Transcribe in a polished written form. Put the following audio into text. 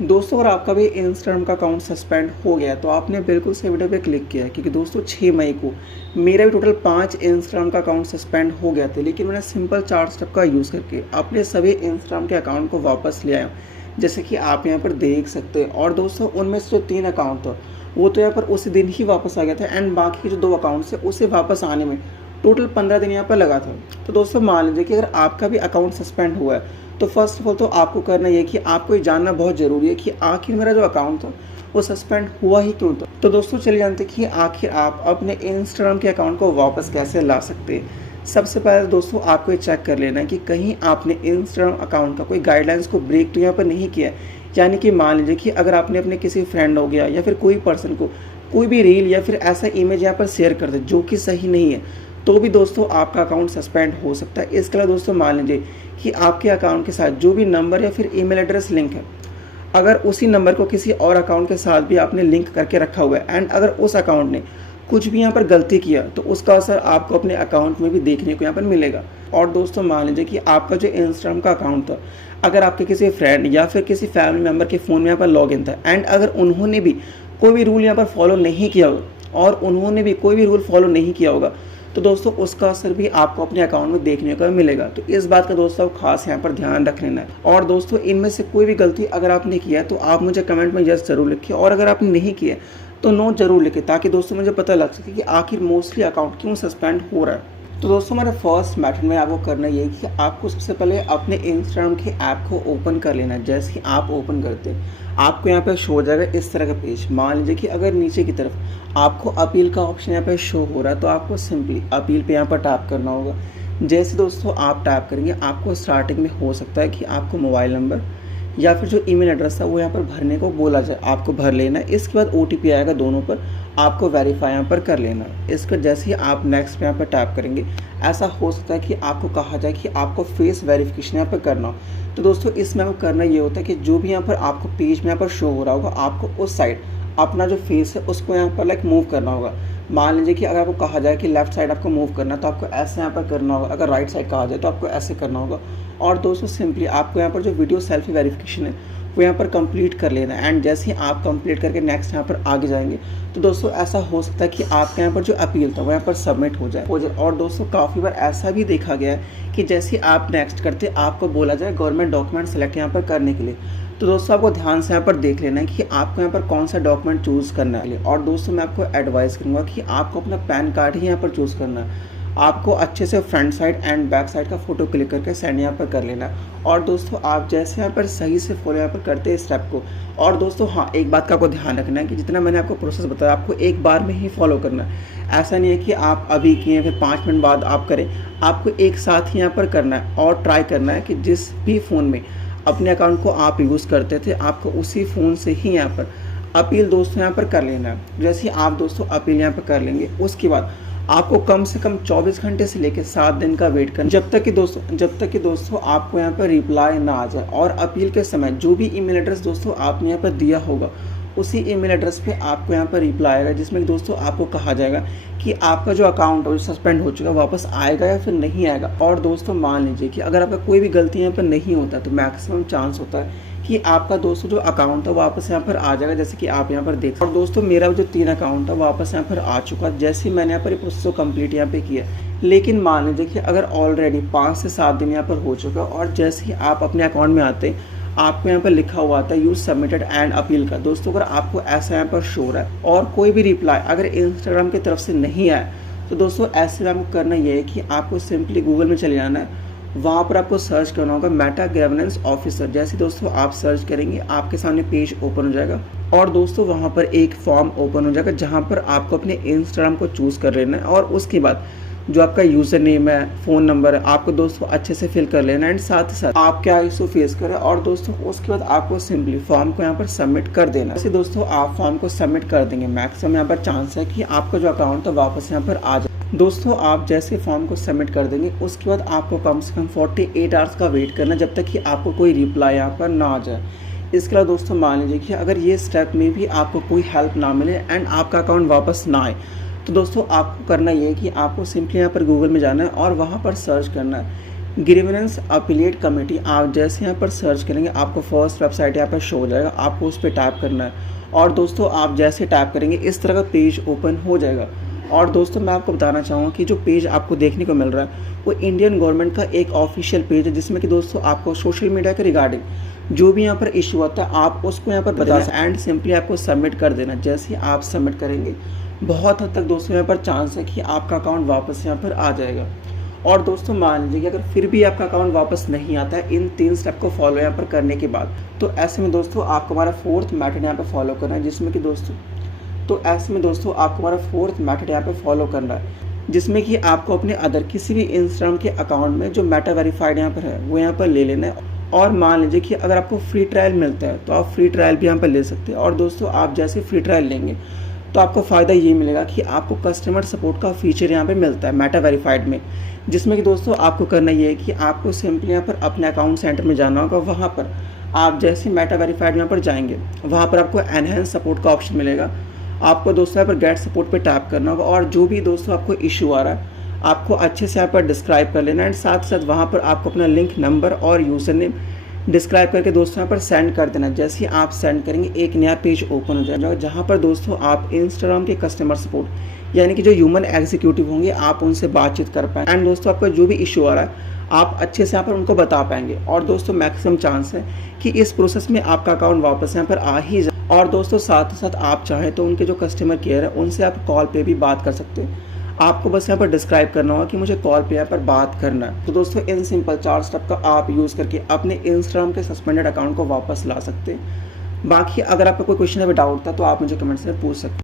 दोस्तों अगर आपका भी इंस्टाग्राम का अकाउंट सस्पेंड हो गया तो आपने बिल्कुल से वीडियो पे क्लिक किया है, क्योंकि दोस्तों 6 मई को मेरा भी टोटल 5 इंस्टाग्राम का अकाउंट सस्पेंड हो गया था, लेकिन मैंने सिंपल 4 स्टेप का यूज़ करके अपने सभी इंस्टाग्राम के अकाउंट को वापस ले आया, जैसे कि आप यहाँ पर देख सकते हैं। और दोस्तों उनमें से जो 3 अकाउंट था वो तो यहाँ पर उसी दिन ही वापस आ गया था, एंड बाकी के जो 2 अकाउंट्स है उसे वापस आने में टोटल 15 दिन यहाँ पर लगा था। तो दोस्तों मान लीजिए कि अगर आपका भी अकाउंट सस्पेंड हुआ है तो फर्स्ट ऑफ ऑल तो आपको करना ये कि आपको ये जानना बहुत ज़रूरी है कि आखिर मेरा जो अकाउंट था वो सस्पेंड हुआ ही क्यों था। तो दोस्तों चलिए जानते हैं कि आखिर आप अपने इंस्टाग्राम के अकाउंट को वापस कैसे ला सकते हैं। सबसे पहले दोस्तों आपको ये चेक कर लेना है कि कहीं आपने इंस्टाग्राम अकाउंट का कोई गाइडलाइंस को ब्रेक तो यहाँ पर नहीं किया है। यानी कि मान लीजिए कि अगर आपने अपने किसी फ्रेंड हो गया या फिर कोई पर्सन को कोई भी रील या फिर ऐसा इमेज यहाँ पर शेयर कर दे जो कि सही नहीं है, तो भी दोस्तों आपका अकाउंट सस्पेंड हो सकता है। इसके अलावा दोस्तों मान लीजिए कि आपके अकाउंट के साथ जो भी नंबर या फिर ईमेल एड्रेस लिंक है, अगर उसी नंबर को किसी और अकाउंट के साथ भी आपने लिंक करके रखा हुआ है एंड अगर उस अकाउंट ने कुछ भी यहाँ पर गलती किया तो उसका असर आपको अपने अकाउंट में भी देखने को यहाँ पर मिलेगा। और दोस्तों मान लीजिए कि आपका जो इंस्टाग्राम का अकाउंट था, अगर आपके किसी फ्रेंड या फिर किसी फैमिली मेम्बर के फ़ोन में यहाँ पर लॉगिन था एंड अगर उन्होंने भी कोई भी रूल यहाँ पर फॉलो नहीं किया होगा और उन्होंने भी कोई भी रूल फॉलो नहीं किया होगा, तो दोस्तों उसका असर भी आपको अपने अकाउंट में देखने को मिलेगा। तो इस बात का दोस्तों खास यहाँ पर ध्यान रख लेना है। और दोस्तों इनमें से कोई भी गलती अगर आपने किया है तो आप मुझे कमेंट में यस जरूर लिखिए, और अगर आपने नहीं किया तो नो जरूर लिखिए, ताकि दोस्तों मुझे पता लग सके कि आखिर मोस्टली अकाउंट क्यों सस्पेंड हो रहा है। तो दोस्तों हमारा फर्स्ट मेथड में आपको करना ये है कि आपको सबसे पहले अपने इंस्टाग्राम के ऐप को ओपन कर लेना है। जैसे ही आप ओपन करते हैं आपको यहाँ पर शो हो जाएगा इस तरह का पेज। मान लीजिए कि अगर नीचे की तरफ आपको अपील का ऑप्शन यहाँ पर शो हो रहा है तो आपको सिंपली अपील पे यहाँ पर टैप करना होगा। जैसे दोस्तों आप टैप करेंगे आपको स्टार्टिंग में हो सकता है कि आपको मोबाइल नंबर या फिर जो ईमेल एड्रेस था वो यहाँ पर भरने को बोला जाए, आपको भर लेना है। इसके बाद OTP आएगा दोनों पर, आपको वेरीफाई यहाँ पर कर लेना है। इसके जैसे ही आप नेक्स्ट पे यहाँ पर टैप करेंगे ऐसा हो सकता है कि आपको कहा जाए कि आपको फेस वेरिफिकेशन यहाँ पर करना हो। तो दोस्तों इसमें आपको करना ये होता है कि जो भी यहाँ पर आपको पेज में यहाँ पर शो हो रहा होगा आपको उस साइड अपना जो फेस है उसको यहाँ पर लाइक मूव करना होगा। मान लीजिए कि अगर आपको कहा जाए कि लेफ्ट साइड आपको मूव करना है तो आपको ऐसे यहाँ पर करना होगा, अगर राइट साइड कहा जाए तो आपको ऐसे करना होगा। और दोस्तों सिंपली आपको यहाँ पर जो वीडियो सेल्फी वेरिफिकेशन है वो यहाँ पर कंप्लीट कर लेना है। एंड जैसे ही आप कंप्लीट करके नेक्स्ट यहाँ पर आगे जाएंगे तो दोस्तों ऐसा हो सकता है कि आपके यहाँ पर जो अपील था वो यहाँ पर सबमिट हो जाए। और दोस्तों काफ़ी बार ऐसा भी देखा गया है कि जैसे ही आप नेक्स्ट करते आपको बोला जाए गवर्नमेंट डॉक्यूमेंट सेलेक्ट यहाँ पर करने के लिए। तो दोस्तों आपको ध्यान से यहाँ पर देख लेना है कि आपको यहाँ पर कौन सा डॉक्यूमेंट चूज़ करना है। और दोस्तों मैं आपको एडवाइस करूँगा कि आपको अपना पैन कार्ड ही यहाँ पर चूज़ करना है। आपको अच्छे से front side and back side का फ़ोटो क्लिक करके सेंड यहाँ पर कर लेना है। और दोस्तों आप जैसे यहाँ पर सही से फॉलो यहाँ पर करते हैं स्टेप को। और दोस्तों हाँ, एक बात का आपको ध्यान रखना है कि जितना मैंने आपको प्रोसेस बताया आपको एक बार में ही फॉलो करना है। ऐसा नहीं है कि आप अभी किए फिर 5 मिनट बाद आप करें, आपको एक साथ ही यहाँ पर करना है। और ट्राई करना है कि जिस भी फ़ोन में अपने अकाउंट को आप यूज़ करते थे आपको उसी फ़ोन से ही यहाँ पर अपील दोस्तों यहाँ पर कर लेना है। जैसे ही आप दोस्तों अपील यहाँ पर कर लेंगे उसके बाद आपको कम से कम 24 घंटे से लेकर 7 दिन का वेट करना, जब तक कि दोस्तों आपको यहाँ पर रिप्लाई ना आ जाए। और अपील के समय जो भी ईमेल एड्रेस दोस्तों आपने यहाँ पर दिया होगा उसी ईमेल एड्रेस पे आपको यहाँ पर रिप्लाई आएगा, जिसमें दोस्तों आपको कहा जाएगा कि आपका जो अकाउंट है जो सस्पेंड हो चुका है वापस आएगा या फिर नहीं आएगा। और दोस्तों मान लीजिए कि अगर आपका कोई भी गलती यहाँ पर नहीं होता तो मैक्सिमम चांस होता है कि आपका दोस्तों जो अकाउंट है वापस यहाँ पर आ जाएगा, जैसे कि आप यहाँ पर देख। और दोस्तों मेरा जो 3 अकाउंट है वापस यहाँ पर आ चुका है जैसे ही मैंने यहाँ पर प्रोसेस को कम्प्लीट यहाँ पे किया। लेकिन मान लीजिए कि अगर ऑलरेडी 5 से 7 दिन यहाँ पर हो चुका और जैसे ही आप अपने अकाउंट में आते हैं आपको यहाँ पर लिखा हुआ था यूज सबमिटेड एंड अपील का। दोस्तों अगर आपको ऐसा यहाँ पर शो हो रहा है और कोई भी रिप्लाई अगर इंस्टाग्राम की तरफ से नहीं आया तो दोस्तों ऐसे में आपको करना ये है कि आपको सिंपली गूगल में चले जाना है। वहाँ पर आपको सर्च करना होगा मेटा गवर्नेंस ऑफिसर। जैसे दोस्तों आप सर्च करेंगे आपके सामने पेज ओपन हो जाएगा और दोस्तों वहाँ पर एक फॉर्म ओपन हो जाएगा जहाँ पर आपको अपने इंस्टाग्राम को चूज़ कर लेना है। और उसके बाद जो आपका यूज़र नेम है, फ़ोन नंबर है, आपको दोस्तों अच्छे से फिल कर लेना है एंड साथ ही साथ आप क्या इशू फेस करें। और दोस्तों उसके बाद आपको सिंपली फॉर्म को यहाँ पर सबमिट कर देना। जैसे दोस्तों आप फॉर्म को सबमिट कर देंगे मैक्सिमम यहाँ पर चांस है कि आपका जो अकाउंट है वापस यहाँ पर आ जाए। दोस्तों आप जैसे फॉर्म को सबमिट कर देंगे उसके बाद आपको कम से कम 48 आवर्स का वेट करना जब तक कि आपको कोई रिप्लाई यहाँ पर ना आ जाए। इसके अलावा दोस्तों मान लीजिए कि अगर ये स्टेप में भी आपको कोई हेल्प ना मिले एंड आपका अकाउंट वापस ना आए तो दोस्तों आपको करना ये है कि आपको सिंपली यहाँ पर गूगल में जाना है और वहाँ पर सर्च करना है ग्रीवेंस अपीलेट कमेटी, आप जैसे यहाँ पर सर्च करेंगे आपको फर्स्ट वेबसाइट यहाँ पर शो हो जाएगा, आपको उस पर टैप करना है और दोस्तों आप जैसे टैप करेंगे इस तरह का पेज ओपन हो जाएगा। और दोस्तों मैं आपको बताना चाहूँगा कि जो पेज आपको देखने को मिल रहा है वो इंडियन गवर्नमेंट का एक ऑफिशियल पेज है, जिसमें कि दोस्तों आपको सोशल मीडिया के रिगार्डिंग जो भी यहाँ पर इशू आता है आप उसको यहाँ पर बता एंड सिंपली आपको सबमिट कर देना। जैसे ही आप सबमिट करेंगे बहुत हद तक दोस्तों यहाँ पर चांस है कि आपका अकाउंट वापस यहाँ पर आ जाएगा। और दोस्तों मान लीजिए कि अगर फिर भी आपका अकाउंट वापस नहीं आता है इन 3 स्टेप को फॉलो यहाँ पर करने के बाद, तो ऐसे में दोस्तों आपको हमारा 4th मेथड यहाँ पर फॉलो करना है, जिसमें कि दोस्तों आपको हमारा 4th मेथड यहाँ पर फॉलो करना है, जिसमें कि आपको अपने अदर किसी भी इंस्टाग्राम के अकाउंट में जो मेटा वेरीफाइड यहाँ पर है वो यहाँ पर ले लेना है। और मान लीजिए कि अगर आपको फ्री ट्रायल मिलता है तो आप फ्री ट्रायल भी यहाँ पर ले सकते हैं। और दोस्तों आप जैसे फ्री ट्रायल लेंगे तो आपको फ़ायदा ये मिलेगा कि आपको कस्टमर सपोर्ट का फीचर यहाँ पे मिलता है मेटा वेरीफाइड में, जिसमें कि दोस्तों आपको करना ये है कि आपको सिंपली यहाँ पर अपने अकाउंट सेंटर में जाना होगा। वहाँ पर आप जैसे मेटा वेरीफाइड यहाँ पर जाएंगे वहाँ पर आपको एनहेंस सपोर्ट का ऑप्शन मिलेगा। आपको दोस्तों यहाँ पर गेट सपोर्ट पर टैप करना होगा और जो भी दोस्तों आपको इशू आ रहा है आपको अच्छे से यहाँ पर डिस्क्राइब कर लेना एंड साथ साथ वहाँ पर आपको अपना लिंक नंबर और यूज़र नेम डिस्क्राइब करके दोस्तों यहाँ पर सेंड कर देना। जैसे ही आप सेंड करेंगे एक नया पेज ओपन हो जाएगा, जहाँ पर दोस्तों आप इंस्टाग्राम के कस्टमर सपोर्ट यानी कि जो ह्यूमन एग्जीक्यूटिव होंगे आप उनसे बातचीत कर पाएंगे एंड दोस्तों आपका जो भी इशू आ रहा है आप अच्छे से यहाँ पर उनको बता पाएंगे। और दोस्तों मैक्सिमम चांस है कि इस प्रोसेस में आपका अकाउंट वापस यहाँ पर आ ही जाए। और दोस्तों साथ ही साथ आप चाहें तो उनके जो कस्टमर केयर है उनसे आप कॉल पे भी बात कर सकते हैं। आपको बस यहाँ पर डिस्क्राइब करना होगा कि मुझे कॉल पे यहाँ पर बात करना है। तो दोस्तों इन सिंपल 4 स्टेप का आप यूज़ करके अपने इंस्टाग्राम के सस्पेंडेड अकाउंट को वापस ला सकते हैं। बाकी अगर आपका कोई क्वेश्चन या डाउट था तो आप मुझे कमेंट्स में पूछ सकते हैं।